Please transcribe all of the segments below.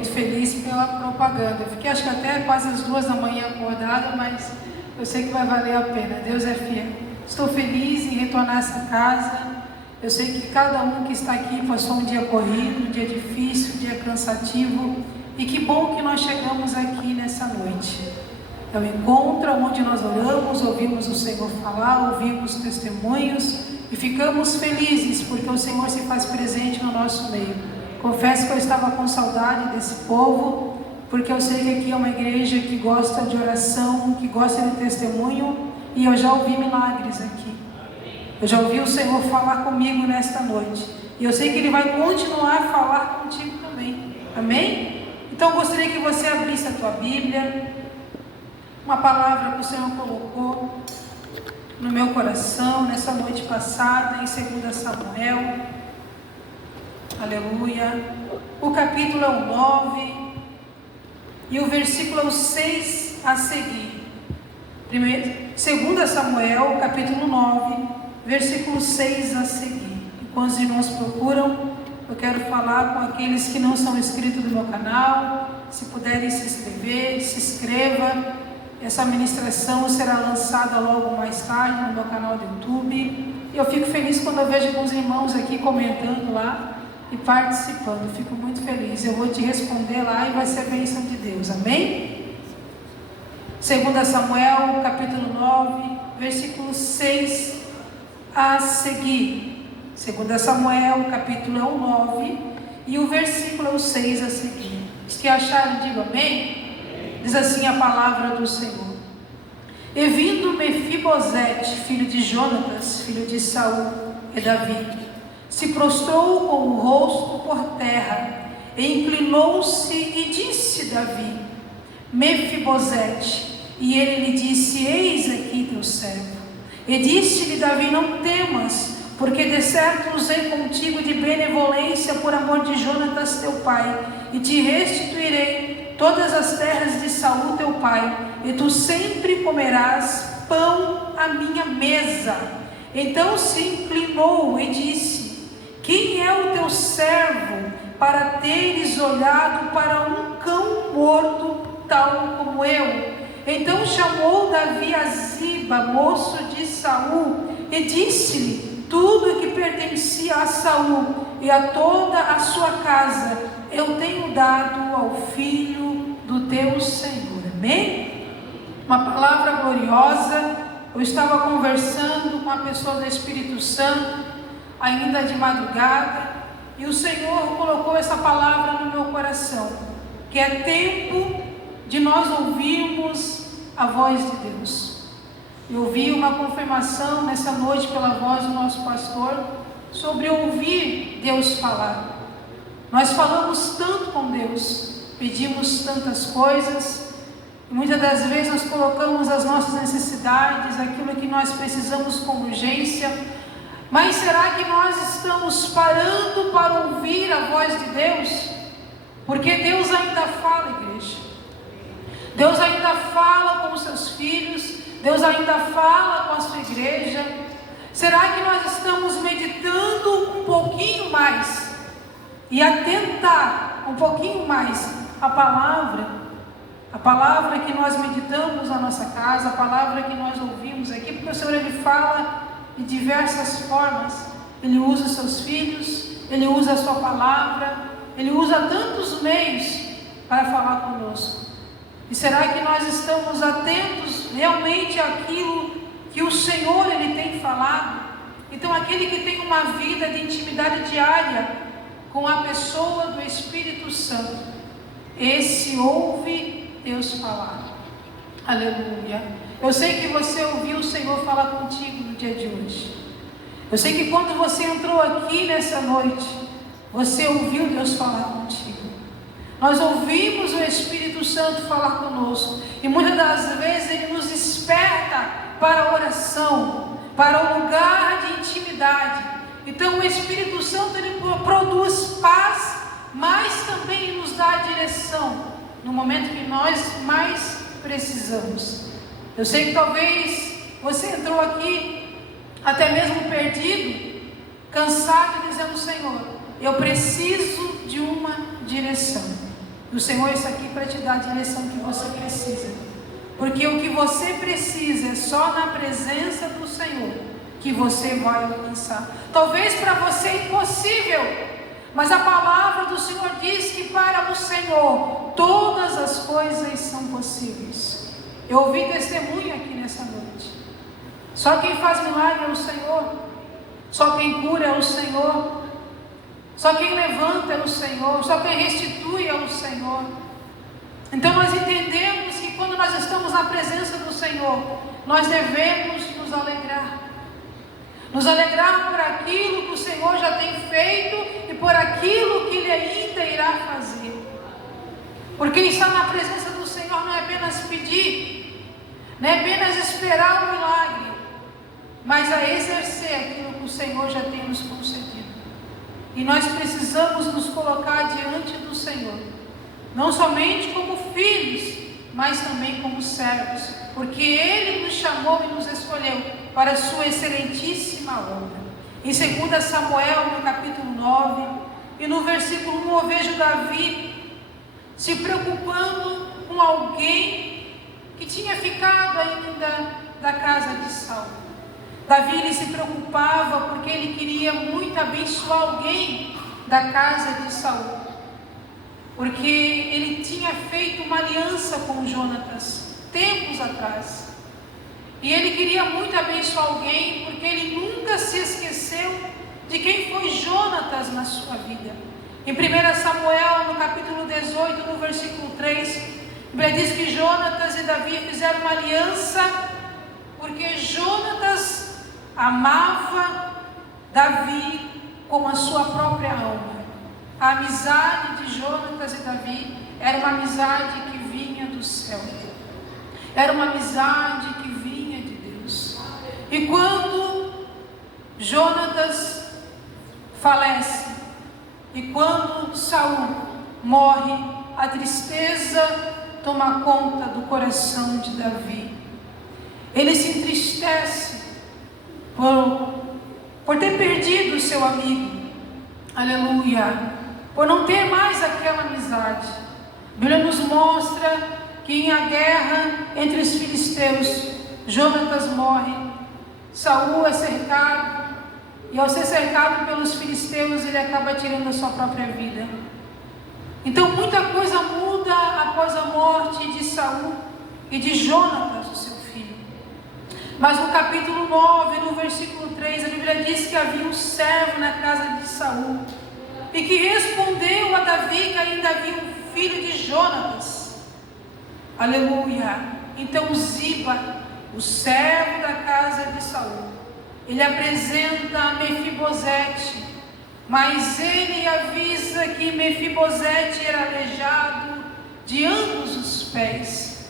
muito feliz pela propaganda. Eu fiquei acho que até quase as 2 da manhã acordada, mas eu sei que vai valer a pena. Deus é fiel. Estou feliz em retornar a essa casa. Eu sei que cada um que está aqui passou um dia corrido, um dia difícil, um dia cansativo. E que bom que nós chegamos aqui nessa noite. É um encontro onde nós oramos, ouvimos o Senhor falar, ouvimos testemunhos e ficamos felizes porque o Senhor se faz presente no nosso meio. Confesso que eu estava com saudade desse povo, porque eu sei que aqui é uma igreja que gosta de oração, que gosta de testemunho, e eu já ouvi milagres aqui. Eu já ouvi o Senhor falar comigo nesta noite, e eu sei que Ele vai continuar a falar contigo também. Amém? Então eu gostaria que você abrisse a tua Bíblia, uma palavra que o Senhor colocou no meu coração nessa noite passada, em 2 Samuel, aleluia, o capítulo é o 9, e o versículo é o 6 a seguir. 2 Samuel, capítulo 9, versículo 6 a seguir. Enquanto os irmãos procuram, eu quero falar com aqueles que não são inscritos no meu canal. Se puderem se inscrever, se inscreva. Essa ministração será lançada logo mais tarde no meu canal do YouTube. E eu fico feliz quando eu vejo alguns irmãos aqui comentando lá e participando. Eu fico muito feliz. Eu vou te responder lá e vai ser a bênção de Deus. Amém? 2 Samuel, capítulo 9, versículo 6 a seguir. 2 Samuel, capítulo 9, e o versículo é o 6 a seguir. Os que acharam, digam amém. Diz assim a palavra do Senhor: E vindo Mefibosete, filho de Jonatas, filho de Saul e Davi, se prostrou com o rosto por terra, e inclinou-se e disse Davi: Mefibosete. E ele lhe disse: Eis aqui teu servo. E disse-lhe Davi: Não temas, porque de certo usei contigo de benevolência por amor de Jonatas teu pai, e te restituirei todas as terras de Saul teu pai, e tu sempre comerás pão à minha mesa. Então se inclinou e disse: Quem é o teu servo para teres olhado para um cão morto tal como eu? Então chamou Davi a Ziba, moço de Saul, e disse-lhe tudo que pertencia a Saul e a toda a sua casa eu tenho dado ao filho do teu Senhor. Amém? Uma palavra gloriosa. Eu estava conversando com a pessoa do Espírito Santo, ainda de madrugada, e o Senhor colocou essa palavra no meu coração, que é tempo de nós ouvirmos a voz de Deus. Eu ouvi uma confirmação nessa noite pela voz do nosso pastor sobre ouvir Deus falar. Nós falamos tanto com Deus, pedimos tantas coisas, e muitas das vezes nós colocamos as nossas necessidades, aquilo que nós precisamos com urgência, mas será que nós estamos parando para ouvir a voz de Deus? Porque Deus ainda fala, igreja. Deus ainda fala com os seus filhos, Deus ainda fala com a sua igreja. Será que nós estamos meditando um pouquinho mais e atentar um pouquinho mais a palavra que nós meditamos na nossa casa, a palavra que nós ouvimos aqui? Porque o Senhor, Ele fala de diversas formas. Ele usa os seus filhos, Ele usa a sua palavra, Ele usa tantos meios para falar conosco. E será que nós estamos atentos realmente àquilo que o Senhor Ele tem falado? Então aquele que tem uma vida de intimidade diária com a pessoa do Espírito Santo, esse ouve Deus falar. Aleluia. Eu sei que você ouviu o Senhor falar contigo no dia de hoje. Eu sei que quando você entrou aqui nessa noite, você ouviu Deus falar contigo. Nós ouvimos o Espírito Santo falar conosco, e muitas das vezes Ele nos desperta para a oração, para o lugar de intimidade. Então o Espírito Santo, Ele produz paz, mas também Ele nos dá a direção no momento que nós mais precisamos. Eu sei que talvez você entrou aqui até mesmo perdido, cansado, dizendo: Senhor, eu preciso de uma direção. E o Senhor está aqui para te dar a direção que você precisa. Porque o que você precisa é só na presença do Senhor que você vai alcançar. Talvez para você é impossível, mas a palavra do Senhor diz que para o Senhor todas as coisas são possíveis. Eu ouvi testemunho aqui nessa noite. Só quem faz milagre é o Senhor. Só quem cura é o Senhor. Só quem levanta é o Senhor. Só quem restitui é o Senhor. Então nós entendemos que quando nós estamos na presença do Senhor, nós devemos nos alegrar. Nos alegrar por aquilo que o Senhor já tem feito e por aquilo que Ele ainda irá fazer. Porque estar na presença do Senhor não é apenas pedir, não é apenas esperar o milagre, mas a exercer aquilo que o Senhor já tem nos concedido. E nós precisamos nos colocar diante do Senhor, não somente como filhos, mas também como servos, porque Ele nos chamou e nos escolheu para a sua excelentíssima obra. Em 2 Samuel, no capítulo 9, e no versículo 1, eu vejo Davi se preocupando com alguém que tinha ficado ainda da casa de Saul. Davi ele se preocupava porque ele queria muito abençoar alguém da casa de Saul, porque ele tinha feito uma aliança com Jonatas tempos atrás, e ele queria muito abençoar alguém, porque ele nunca se esqueceu de quem foi Jonatas na sua vida. Em 1 Samuel, no capítulo 18, no versículo 3, a Bíblia diz que Jonatas e Davi fizeram uma aliança, porque Jonatas amava Davi como a sua própria alma. A amizade de Jonatas e Davi era uma amizade que vinha do céu, era uma amizade que vinha de Deus. E quando Jonatas falece e quando Saul morre, a tristeza toma conta do coração de Davi. Ele se entristece por ter perdido o seu amigo, aleluia, por não ter mais aquela amizade. A Bíblia nos mostra que em a guerra entre os filisteus, Jonatas morre, Saul é cercado, e ao ser cercado pelos filisteus, ele acaba tirando a sua própria vida. Então muita coisa muda após a morte de Saul e de Jonatas, o seu filho. Mas no capítulo 9, no versículo 3, a Bíblia diz que havia um servo na casa de Saul, e que respondeu a Davi que ainda havia um filho de Jonatas. Aleluia. Então Ziba, o servo da casa de Saul, ele apresenta Mefibosete, mas ele avisa que Mefibosete era aleijado de ambos os pés.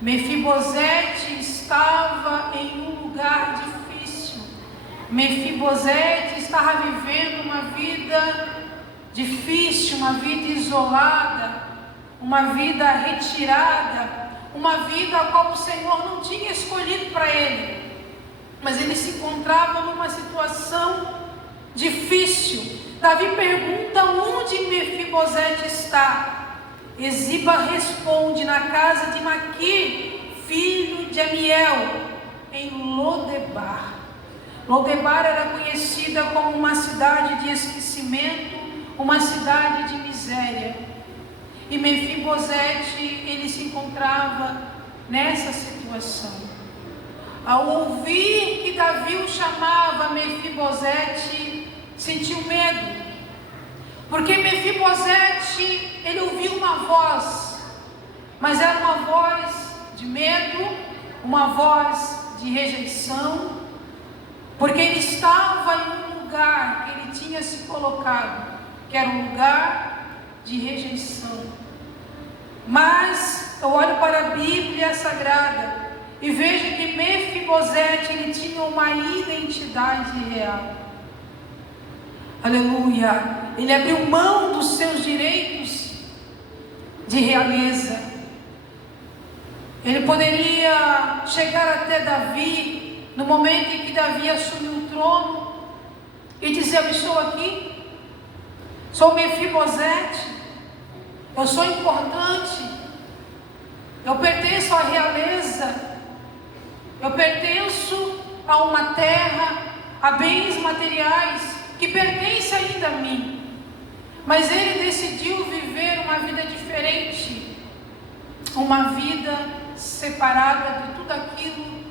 Mefibosete estava em um lugar difícil. Mefibosete estava vivendo uma vida difícil, uma vida isolada, uma vida retirada, uma vida a qual o Senhor não tinha escolhido para ele. Mas ele se encontrava numa situação difícil. Davi pergunta onde Mefibosete está. E Ziba responde: na casa de Maquir, filho de Amiel, em Lodebar. Lodebar era conhecida como uma cidade de esquecimento, uma cidade de miséria. E Mefibosete, ele se encontrava nessa situação. Ao ouvir que Davi o chamava Mefibosete, sentiu medo, porque Mefibosete, ele ouviu uma voz, mas era uma voz de medo, uma voz de rejeição, porque ele estava em um lugar que ele tinha se colocado, que era um lugar de rejeição. Mas eu olho para a Bíblia Sagrada e vejo que Mefibosete, ele tinha uma identidade real. Aleluia. Ele abriu mão dos seus direitos de realeza. Ele poderia chegar até Davi no momento em que Davi assumiu o trono e dizer: eu estou aqui, sou Mefibosete, eu sou importante, eu pertenço à realeza, eu pertenço a uma terra, a bens materiais que pertencem ainda a mim. Mas ele decidiu viver uma vida diferente, uma vida separada de tudo aquilo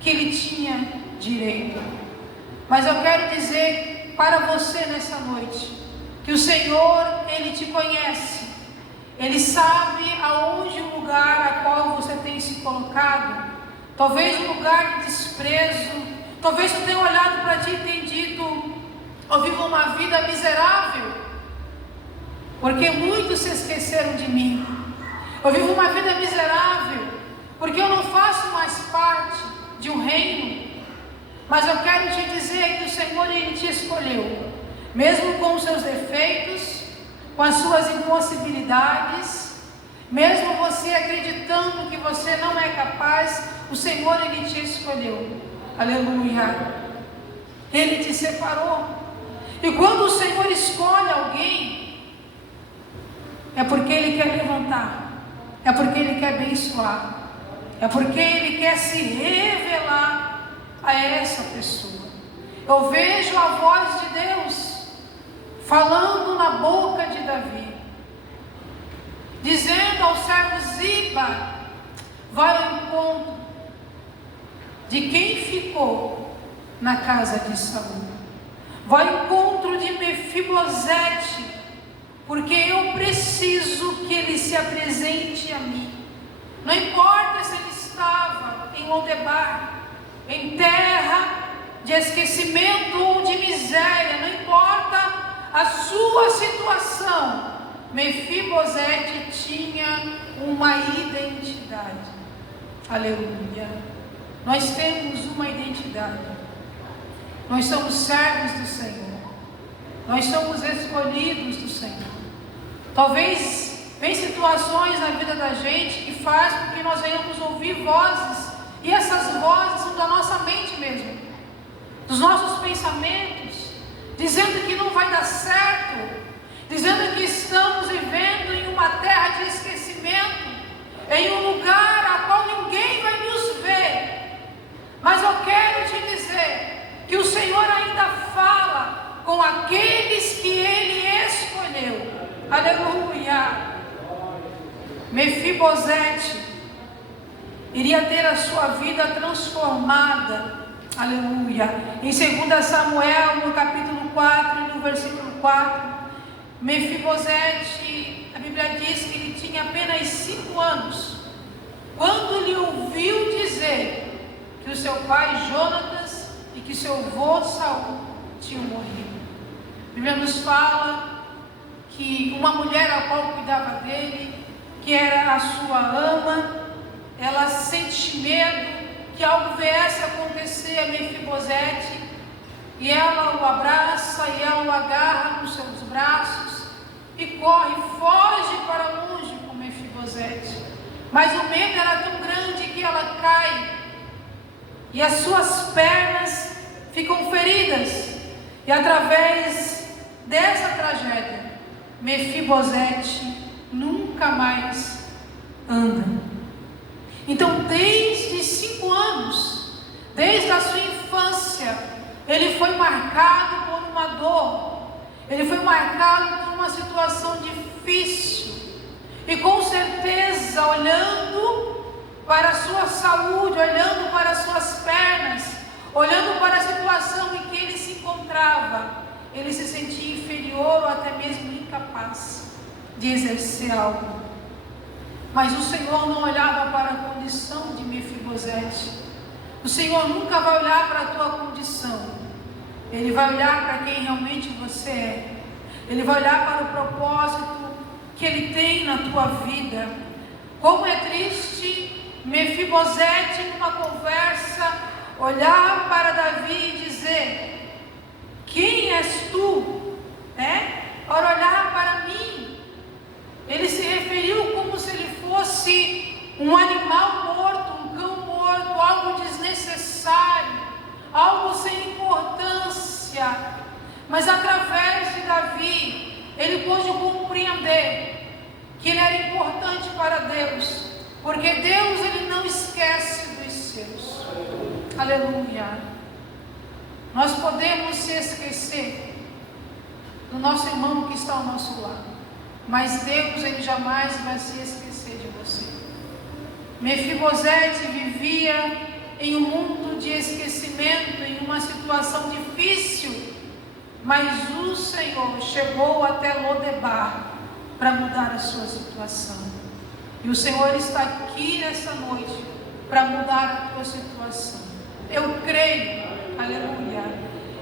que ele tinha direito. Mas eu quero dizer para você nessa noite, que o Senhor, Ele te conhece, Ele sabe aonde o lugar a qual você tem se colocado, talvez um lugar de desprezo, talvez você tenha olhado para ti e tenha dito: eu vivo uma vida miserável, porque muitos se esqueceram de mim. Eu vivo uma vida miserável, porque eu não faço mais parte de um reino. Mas eu quero te dizer que o Senhor, Ele te escolheu, mesmo com os seus defeitos, com as suas impossibilidades, mesmo você acreditando que você não é capaz, o Senhor, Ele te escolheu. Aleluia. Ele te separou. E quando o Senhor escolhe alguém, é porque Ele quer levantar, é porque Ele quer abençoar, é porque Ele quer se revelar a essa pessoa. Eu vejo a voz de Deus falando na boca de Davi, dizendo ao servo Ziba: vai ao encontro de quem ficou na casa de Saul, vai ao encontro de Mefibosete, porque eu preciso que ele se apresente a mim. Não importa se ele estava em Lodebar, em terra de esquecimento ou de miséria, não importa a sua situação, Mefibosete tinha uma identidade. Aleluia. Nós temos uma identidade. Nós somos servos do Senhor. Nós somos escolhidos do Senhor. Talvez vem situações na vida da gente que faz com que nós venhamos ouvir vozes, e essas vozes são da nossa mente mesmo, dos nossos pensamentos, dizendo que não vai dar certo, dizendo que estamos vivendo em uma terra de esquecimento, em um lugar a qual ninguém vai nos ver. Mas eu quero te dizer que o Senhor ainda fala com aqueles que Ele escolheu. Aleluia. Mefibosete iria ter a sua vida transformada. Aleluia. Em 2 Samuel, no capítulo 4 e no versículo 4, Mefibosete, a Bíblia diz que ele tinha apenas 5 anos, quando lhe ouviu dizer que o seu pai Jonatas e que seu avô Saul tinham morrido. A Bíblia nos fala que uma mulher a qual cuidava dele, que era a sua ama, ela sente medo que algo viesse a acontecer a Mefibosete, e ela o abraça e ela o agarra nos seus braços e corre, foge para longe com Mefibosete. Mas o medo era tão grande que ela cai e as suas pernas ficam feridas, e através dessa tragédia Mefibosete nunca mais anda. Então, desde 5 anos, desde a sua infância, ele foi marcado por uma dor, ele foi marcado por uma situação difícil, e com certeza, olhando para a sua saúde, olhando para as suas pernas, olhando para a situação em que ele se encontrava, ele se sentia inferior ou até mesmo incapaz de exercer algo. Mas o Senhor não olhava para a condição de Mefibosete. O Senhor nunca vai olhar para a tua condição. Ele vai olhar para quem realmente você é. Ele vai olhar para o propósito que Ele tem na tua vida. Como é triste Mefibosete, numa conversa, olhar para Davi e dizer: quem és tu? Para olhar para mim. Ele se referiu como se ele fosse um animal morto, um cão morto, algo desnecessário, algo sem importância. Mas através de Davi, ele pôde compreender que ele era importante para Deus, porque Deus, ele não esquece dos seus. Aleluia. Nós podemos se esquecer do nosso irmão que está ao nosso lado, mas Deus, ele jamais vai se esquecer de você. Mefibosete vivia em um mundo de esquecimento, em uma situação difícil, mas o Senhor chegou até Lodebar para mudar a sua situação. E o Senhor está aqui nessa noite para mudar a tua situação. Eu creio, aleluia.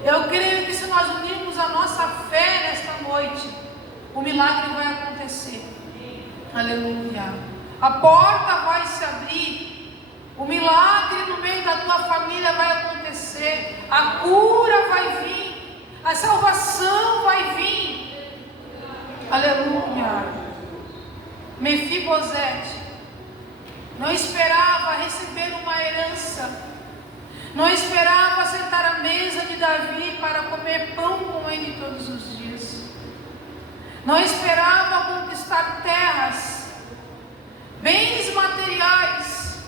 Eu creio que se nós unirmos a nossa fé nesta noite, o milagre vai acontecer. Aleluia. A porta vai se abrir. O milagre no meio da tua família vai acontecer. A cura vai vir. A salvação vai vir. Aleluia. Mefibosete não esperava receber uma herança. Não esperava sentar à mesa de Davi para comer pão com ele todos os dias. Não esperava conquistar terras, bens materiais,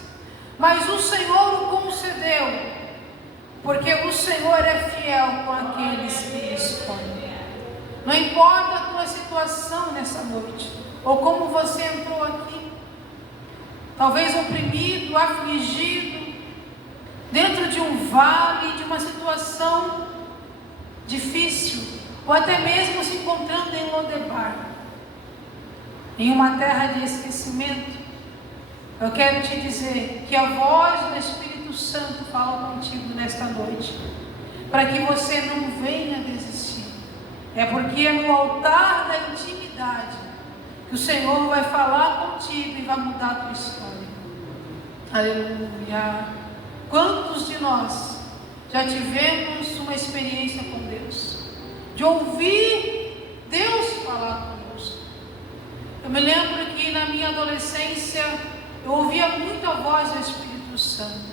mas o Senhor o concedeu, porque o Senhor é fiel com aqueles que lhe escolhem. Não importa a tua situação nessa noite, ou como você entrou aqui, talvez oprimido, afligido, dentro de um vale, de uma situação difícil, ou até mesmo se encontrando em Lodebar, em uma terra de esquecimento. Eu quero te dizer que a voz do Espírito Santo fala contigo nesta noite, para que você não venha desistir. É porque é no altar da intimidade que o Senhor vai falar contigo e vai mudar a tua história. Aleluia. Quantos de nós já tivemos uma experiência com Deus, de ouvir Deus falar conosco? Eu me lembro que na minha adolescência eu ouvia muito a voz do Espírito Santo.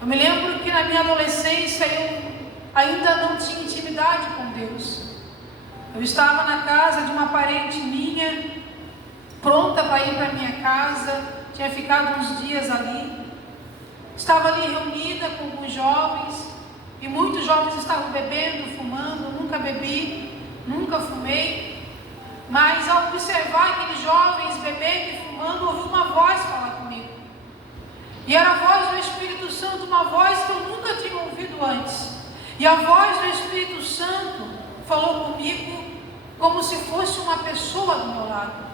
Eu me lembro que na minha adolescência eu ainda não tinha intimidade com Deus. Eu estava na casa de uma parente minha, pronta para ir para minha casa, tinha ficado uns dias ali. Estava ali reunida com alguns jovens, e muitos jovens estavam bebendo, fumando. Nunca bebi, nunca fumei, mas ao observar aqueles jovens bebendo e fumando, ouvi uma voz falar comigo. E era a voz do Espírito Santo, uma voz que eu nunca tinha ouvido antes. E a voz do Espírito Santo falou comigo como se fosse uma pessoa do meu lado.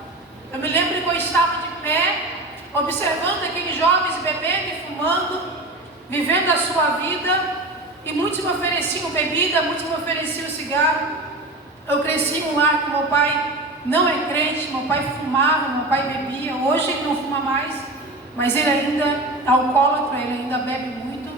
Eu me lembro que eu estava de pé, observando aqueles jovens bebendo e fumando, vivendo a sua vida, e muitos me ofereciam bebida, muitos me ofereciam cigarro. Eu cresci em um lar que meu pai não é crente, meu pai fumava, meu pai bebia. Hoje ele não fuma mais, mas ele ainda é alcoólatra, ele ainda bebe muito.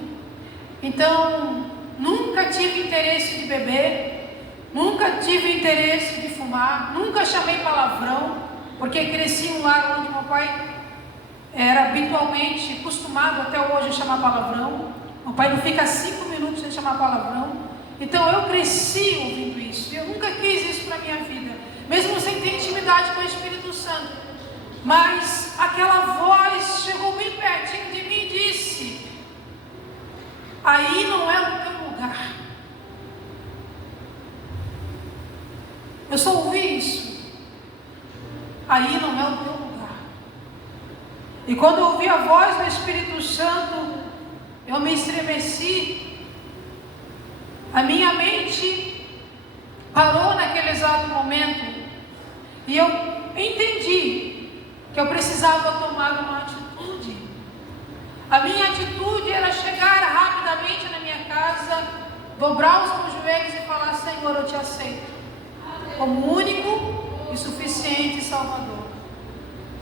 Então, nunca tive interesse de beber, nunca tive interesse de fumar, nunca chamei palavrão, porque cresci em um lar onde meu pai era habitualmente acostumado até hoje a chamar palavrão. Meu pai não fica 5 minutos sem chamar palavrão. Então eu cresci ouvindo isso. Eu nunca quis isso para a minha vida, mesmo sem ter intimidade com o Espírito Santo. Mas aquela voz chegou bem pertinho de mim e disse: aí não é o teu lugar. Eu só ouvi isso. Aí não é o teu lugar. E quando eu ouvi a voz do Espírito Santo, eu me estremeci. A minha mente parou naquele exato momento. E eu entendi que eu precisava tomar uma atitude. A minha atitude era chegar rapidamente na minha casa, dobrar os meus joelhos e falar: Senhor, eu te aceito como único e suficiente Salvador.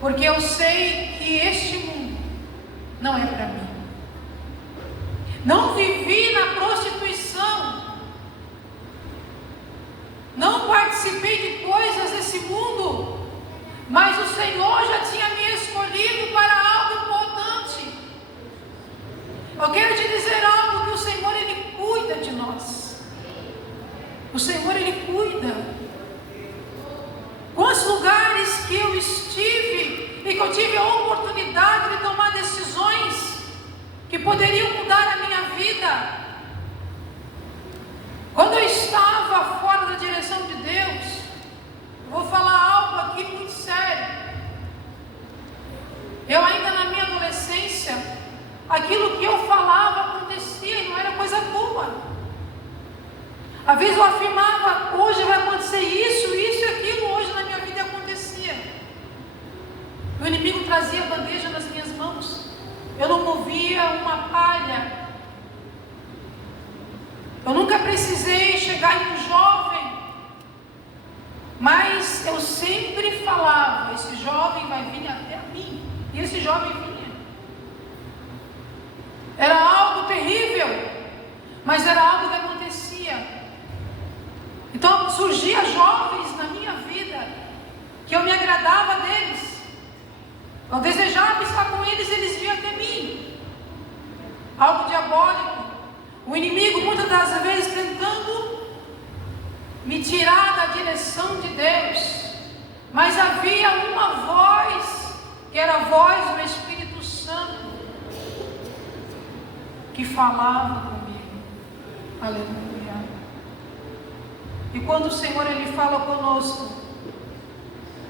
Porque eu sei que este mundo não é para mim. Não vivi na prostituição. Não participei de coisas desse mundo. Mas o Senhor já tinha me escolhido para algo importante. Eu quero te dizer algo, que o Senhor, Ele cuida de nós. O Senhor, Ele cuida. Quantos lugares que eu estou e que eu tive a oportunidade de tomar decisões que poderiam mudar a minha vida. Quando eu estava fora da direção de Deus, vou falar algo aqui muito sério. Eu ainda na minha adolescência, aquilo que eu falava acontecia e não era coisa boa. Às vezes eu afirmava, hoje vai acontecer isso e aquilo, hoje na minha vida acontecia. O inimigo trazia a bandeja nas minhas mãos. Eu não movia uma palha. Eu nunca precisei chegar em um jovem, mas eu sempre falava, esse jovem vai vir até mim. E esse jovem vinha. Era algo terrível, mas era algo que acontecia. Então surgia jovens na minha vida, que eu me agradava deles. Eu desejava estar com eles, eles vinham até mim. Algo diabólico. O inimigo muitas das vezes tentando me tirar da direção de Deus. Mas havia uma voz, que era a voz do Espírito Santo, que falava comigo. Aleluia. E quando o Senhor Ele fala conosco,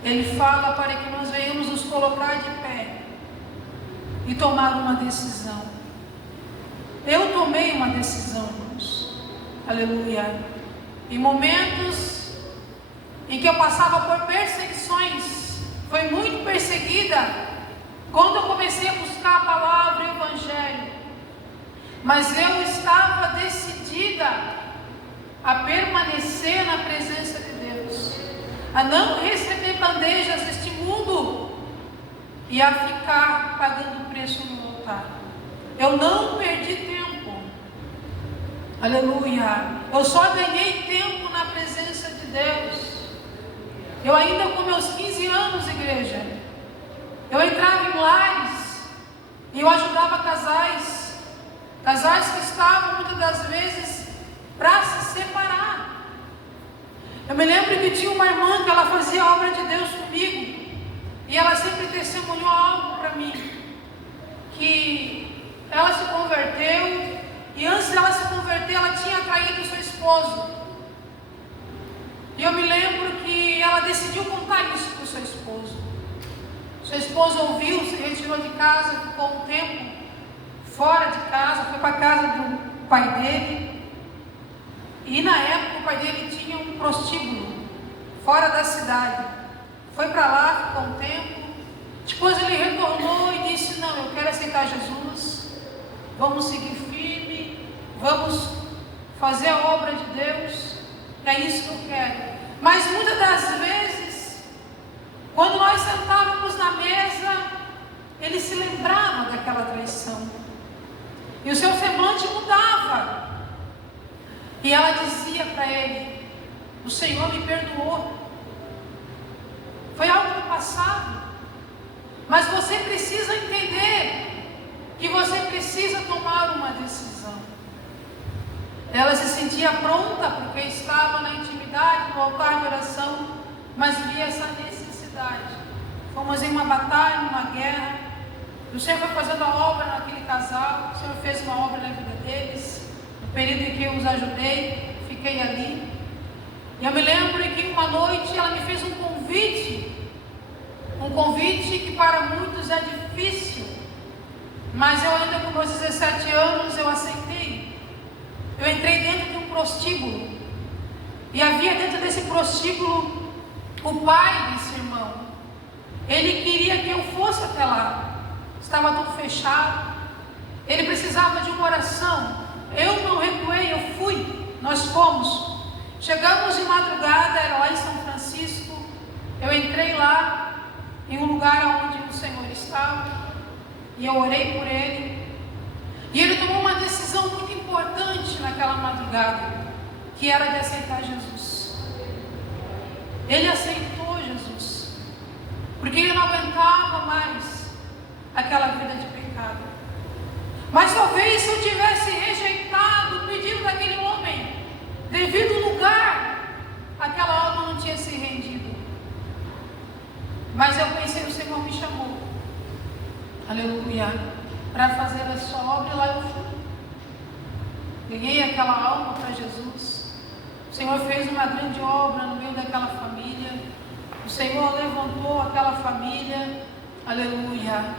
Ele fala para que nós venhamos nos colocar de pé e tomar uma decisão. Eu tomei uma decisão, irmãos. Aleluia. Em momentos em que eu passava por perseguições, foi muito perseguida quando eu comecei a buscar a palavra e o Evangelho. Mas eu estava decidida a permanecer na presença de Deus, a não receber bandejas deste mundo e a ficar pagando preço no altar. Eu não perdi tempo. Aleluia. Eu só ganhei tempo na presença de Deus. Eu ainda com meus 15 anos, igreja, eu entrava em lares e eu ajudava casais que estavam muitas das vezes para se separar. Eu me lembro que tinha uma irmã que ela fazia a obra de Deus comigo e ela sempre testemunhou algo para mim, que ela se converteu e antes dela se converter ela tinha traído seu esposo. E eu me lembro que ela decidiu contar isso para o seu esposo. Seu esposo ouviu, se retirou de casa, ficou um tempo fora de casa, foi para a casa do pai dele. E na época o pai dele tinha um prostíbulo fora da cidade. Foi para lá, ficou um tempo. Depois ele retornou e disse, não, eu quero aceitar Jesus. Vamos seguir firme, vamos fazer a obra de Deus. É isso que eu quero. Mas muitas das vezes, quando nós sentávamos na mesa, ele se lembrava daquela traição. E o seu semblante mudava. E ela dizia para ele, o Senhor me perdoou. Foi algo do passado. Mas você precisa entender que você precisa tomar uma decisão. Ela se sentia pronta porque estava na intimidade, no altar de oração, mas via essa necessidade. Fomos em uma batalha, numa guerra. O Senhor foi fazendo a obra naquele casal. O Senhor fez uma obra na vida deles. No período em que eu os ajudei, fiquei ali. E eu me lembro que uma noite ela me fez um convite. Um convite que para muitos é difícil. Mas eu ainda com meus 17 anos eu aceitei. Eu entrei dentro de um prostíbulo. E havia dentro desse prostíbulo o pai desse irmão. Ele queria que eu fosse até lá. Estava tudo fechado. Ele precisava de uma oração. Eu não recuei, eu fui. Nós fomos. Chegamos de madrugada, era lá em São Francisco. Eu entrei lá, em um lugar onde o Senhor estava. E eu orei por ele. E ele tomou uma decisão muito importante naquela madrugada, que era de aceitar Jesus. Ele aceitou Jesus, porque ele não aguentava mais aquela vida de pecado. Mas talvez se eu tivesse rejeitado o pedido daquele homem, devido ao lugar, aquela alma não tinha se rendido. Mas eu pensei, o Senhor me chamou. aleluia, para fazer a sua obra lá no fundo. Peguei aquela alma para Jesus. O Senhor fez uma grande obra no meio daquela família. O Senhor levantou aquela família, aleluia,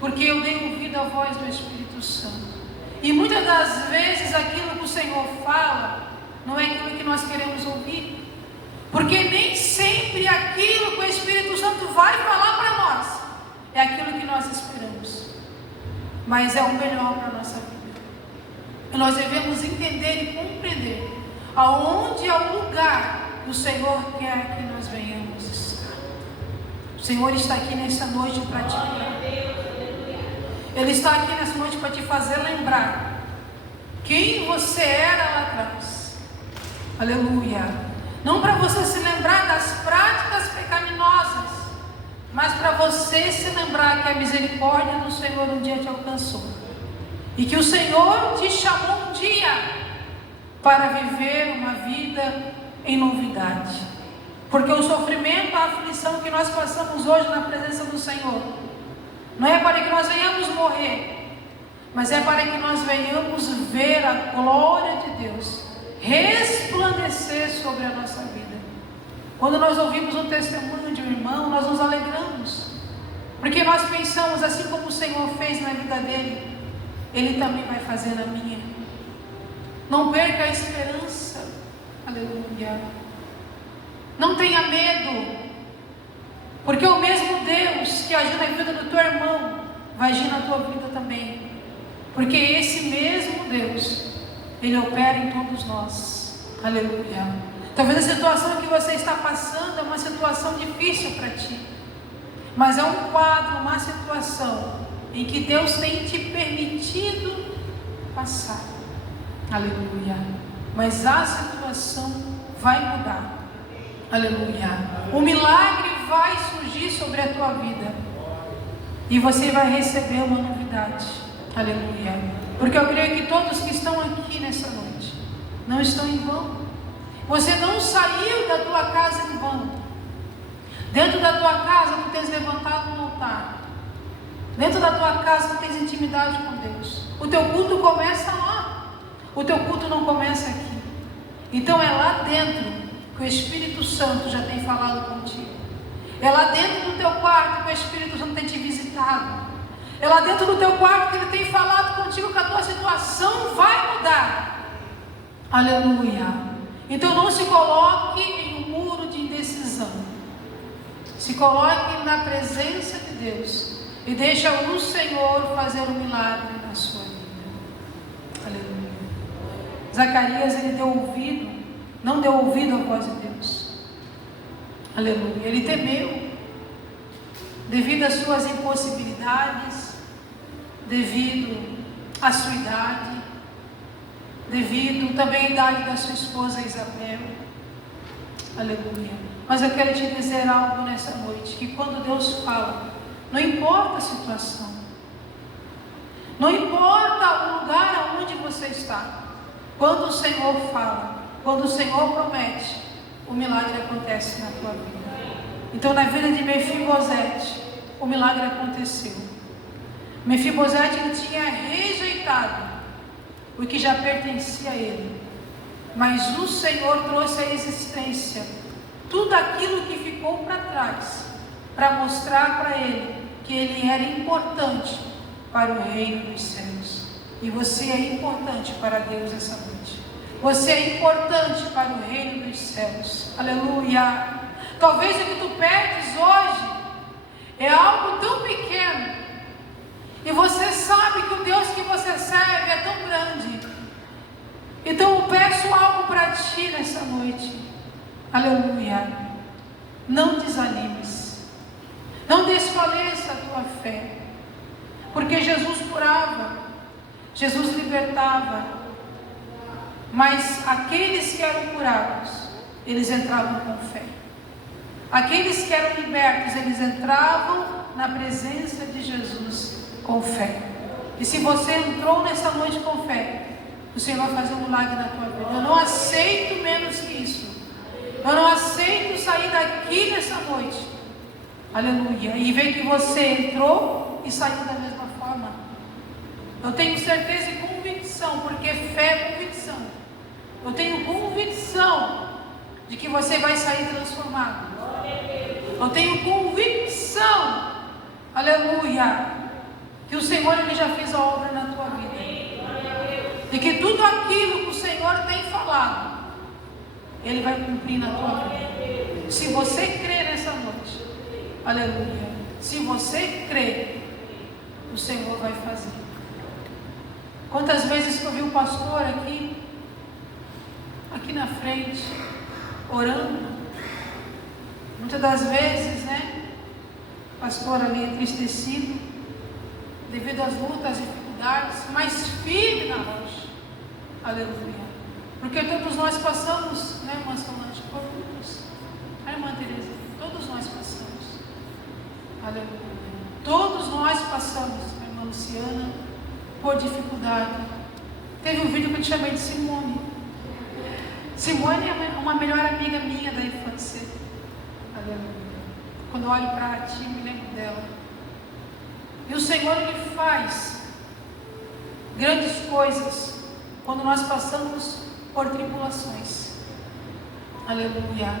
porque eu dei ouvido à voz do Espírito Santo. E muitas das vezes aquilo que o Senhor fala não é aquilo que nós queremos ouvir, porque nem sempre aquilo que o Espírito Santo vai falar para nós é aquilo que nós esperamos, mas é o melhor para a nossa vida. E nós devemos entender e compreender aonde é o lugar que o Senhor quer que nós venhamos estar. O Senhor está aqui nessa noite para te curar. Ele está aqui nessa noite para te fazer lembrar quem você era lá atrás. Aleluia. Não para você se lembrar das práticas pecaminosas, mas para você se lembrar que a misericórdia do Senhor um dia te alcançou. E que o Senhor te chamou um dia para viver uma vida em novidade. Porque o sofrimento, a aflição que nós passamos hoje na presença do Senhor, não é para que nós venhamos morrer, mas é para que nós venhamos ver a glória de Deus resplandecer sobre a nossa vida. Quando nós ouvimos um testemunho de um irmão, nós nos alegramos, porque nós pensamos, assim como o Senhor fez na vida dele, Ele também vai fazer na minha. Não perca a esperança, aleluia. Não tenha medo, porque o mesmo Deus que agiu na vida do teu irmão vai agir na tua vida também, porque esse mesmo Deus, Ele opera em todos nós, aleluia. Talvez a situação que você está passando é uma situação difícil para ti, mas é um quadro, uma situação em que Deus tem te permitido passar, aleluia. Mas a situação vai mudar, aleluia. O milagre vai surgir sobre a tua vida e você vai receber uma novidade, aleluia. Porque eu creio que todos que estão aqui nessa noite não estão em vão. Você não saiu da tua casa em vão. Dentro da tua casa tu tens levantado um altar. Dentro da tua casa tu tens intimidade com Deus. O teu culto começa lá. O teu culto não começa aqui. Então é lá dentro que o Espírito Santo já tem falado contigo. É lá dentro do teu quarto que o Espírito Santo tem te visitado. É lá dentro do teu quarto que Ele tem falado contigo que a tua situação vai mudar. Aleluia. Então não se coloque em um muro de indecisão. Se coloque na presença de Deus e deixa o Senhor fazer um milagre na sua vida. Aleluia. Zacarias, ele não deu ouvido à voz de Deus. Aleluia. Ele temeu devido às suas impossibilidades, devido à sua idade, devido também à idade da sua esposa Isabel. Aleluia. Mas eu quero te dizer algo nessa noite, que quando Deus fala, não importa a situação, não importa o lugar onde você está, quando o Senhor fala, quando o Senhor promete, o milagre acontece na tua vida. Então na vida de Mefibosete, o milagre aconteceu. Mefibosete, ele tinha rejeitado o que já pertencia a ele, mas o Senhor trouxe à existência tudo aquilo que ficou para trás, para mostrar para ele que ele era importante para o reino dos céus. E você é importante para Deus essa noite. Você é importante para o reino dos céus. Aleluia. Talvez o que tu perdes hoje é algo tão pequeno, e você sabe que o Deus que você serve é tão grande. Então eu peço algo para ti nessa noite. Aleluia. Não desanimes. Não desfaleça a tua fé. Porque Jesus curava, Jesus libertava, mas aqueles que eram curados, eles entravam com fé. Aqueles que eram libertos, eles entravam na presença de Jesus com fé. E se você entrou nessa noite com fé, o Senhor vai fazer um milagre na tua vida. Eu não aceito menos que isso. Eu não aceito sair daqui nessa noite, aleluia, e ver que você entrou entrou e saiu da mesma forma. Eu tenho certeza e convicção, porque fé é convicção. Eu tenho convicção de que você vai sair transformado. Eu tenho convicção, aleluia, que o Senhor Ele já fez a obra na tua vida. De que tudo aquilo que o Senhor tem falado, Ele vai cumprir na tua vida. Se você crê nessa noite, aleluia, se você crê, o Senhor vai fazer. Quantas vezes que eu vi o pastor aqui na frente, orando, muitas das vezes, né, o pastor ali entristecido, devido às lutas, às dificuldades, mas firme na rocha, aleluia, porque todos nós passamos, né, irmã Solange, por lutas, a irmã Teresa, todos nós passamos, aleluia, todos nós passamos, a irmã Luciana, por dificuldade. Teve um vídeo que eu te chamei de Simone. Simone é uma melhor amiga minha da infância. Aleluia. Quando eu olho para ti, me lembro dela. E o Senhor Ele faz grandes coisas quando nós passamos por tribulações. Aleluia.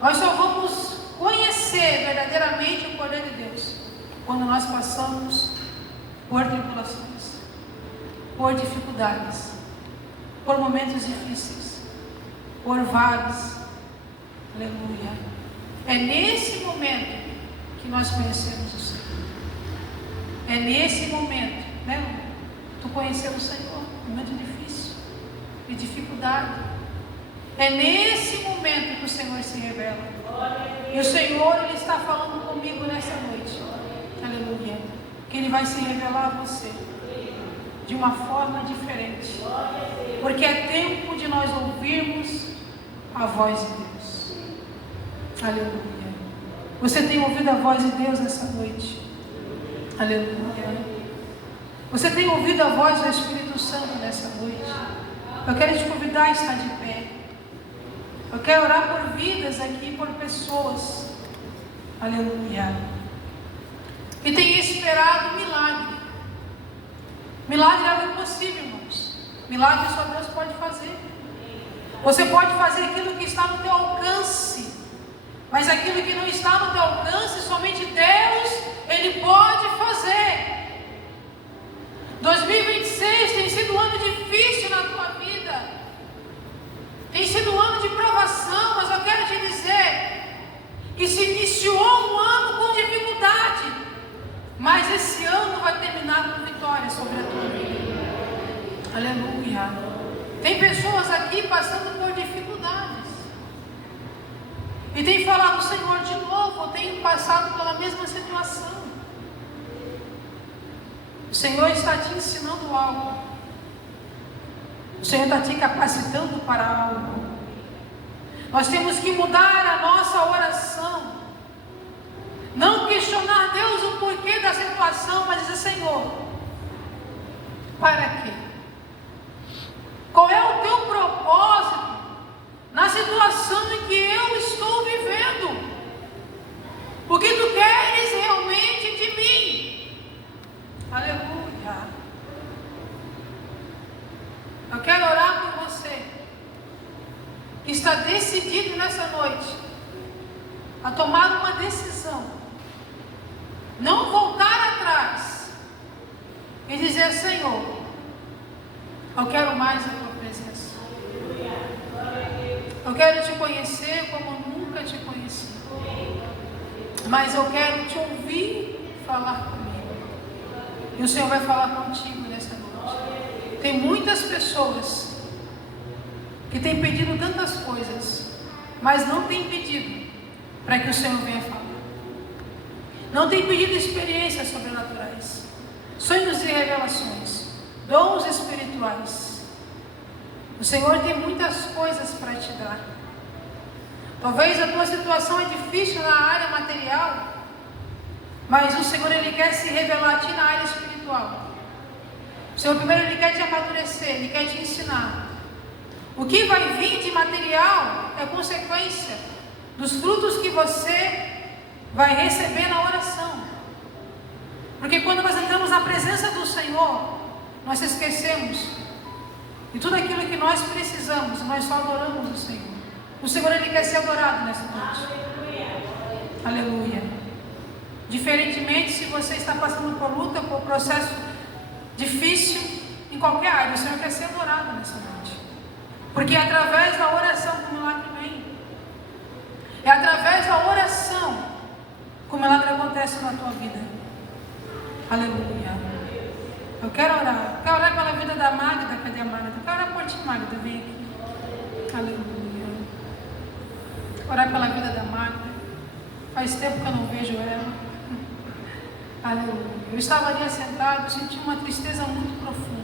Nós só vamos conhecer verdadeiramente o poder de Deus quando nós passamos por tribulações, por dificuldades, por momentos difíceis, por vales. Aleluia. É nesse momento que nós conhecemos o Senhor. É nesse momento, né? Tu conheceu o Senhor, momento difícil, de dificuldade. É nesse momento que o Senhor se revela. E o Senhor Ele está falando comigo nessa noite. Aleluia. Que Ele vai se revelar a você de uma forma diferente, porque é tempo de nós ouvirmos a voz de Deus. Aleluia. Você tem ouvido a voz de Deus nessa noite? Aleluia. Você tem ouvido a voz do Espírito Santo nessa noite? Eu quero te convidar a estar de pé. Eu quero orar por vidas aqui, por pessoas, aleluia, que têm esperado milagre. Milagre é algo impossível, irmãos. Milagre só Deus pode fazer. Você pode fazer aquilo que está no teu alcance, mas aquilo que não está no teu alcance, somente Deus, Ele pode fazer. 2026 tem sido um ano difícil na tua vida, tem sido um ano de provação, mas eu quero te dizer que se iniciou um ano com dificuldade, mas esse ano vai terminar com vitória sobre a tua vida. Aleluia. Tem pessoas aqui passando por dificuldades e tem falado, Senhor, de novo, eu tenho passado pela mesma situação. O Senhor está te ensinando algo. O Senhor está te capacitando para algo. Nós temos que mudar a nossa oração. Não questionar Deus o porquê da situação, mas dizer, Senhor, para quê? Qual é o teu propósito na situação em que eu estou vivendo? O que tu queres realmente de mim? Aleluia. Eu quero orar por você que está decidido nessa noite a tomar uma decisão, não voltar atrás e dizer, Senhor, eu quero mais a tua presença. Eu quero te conhecer como eu nunca te conheci, mas eu quero te ouvir falar comigo. E o Senhor vai falar contigo nessa noite. Tem muitas pessoas que têm pedido tantas coisas, mas não têm pedido para que o Senhor venha falar. Não têm pedido experiências sobrenaturais, sonhos e revelações, dons espirituais. O Senhor tem muitas coisas para te dar. Talvez a tua situação é difícil na área material, mas o Senhor Ele quer se revelar a ti na área espiritual. O Senhor primeiro Ele quer te amadurecer, Ele quer te ensinar. O que vai vir de material é consequência dos frutos que você vai receber na oração. Porque Porque quando nós entramos na presença do Senhor, nós esquecemos de tudo aquilo que nós precisamos, nós só adoramos o Senhor. O Senhor, Ele quer ser adorado nessa noite. Aleluia. Diferentemente, se você está passando por luta, por processo difícil, em qualquer área, o Senhor quer ser adorado nessa noite. Porque é através da oração que o milagre vem. É através da oração que o milagre acontece na tua vida. Aleluia. Eu quero orar. Eu quero orar pela vida da Magda. Cadê a Magda? Eu quero orar por ti, Magda. Vem aqui. Aleluia. Orar pela vida da Magda. Faz tempo que eu não vejo ela. Aleluia. Eu estava ali sentado, senti uma tristeza muito profunda.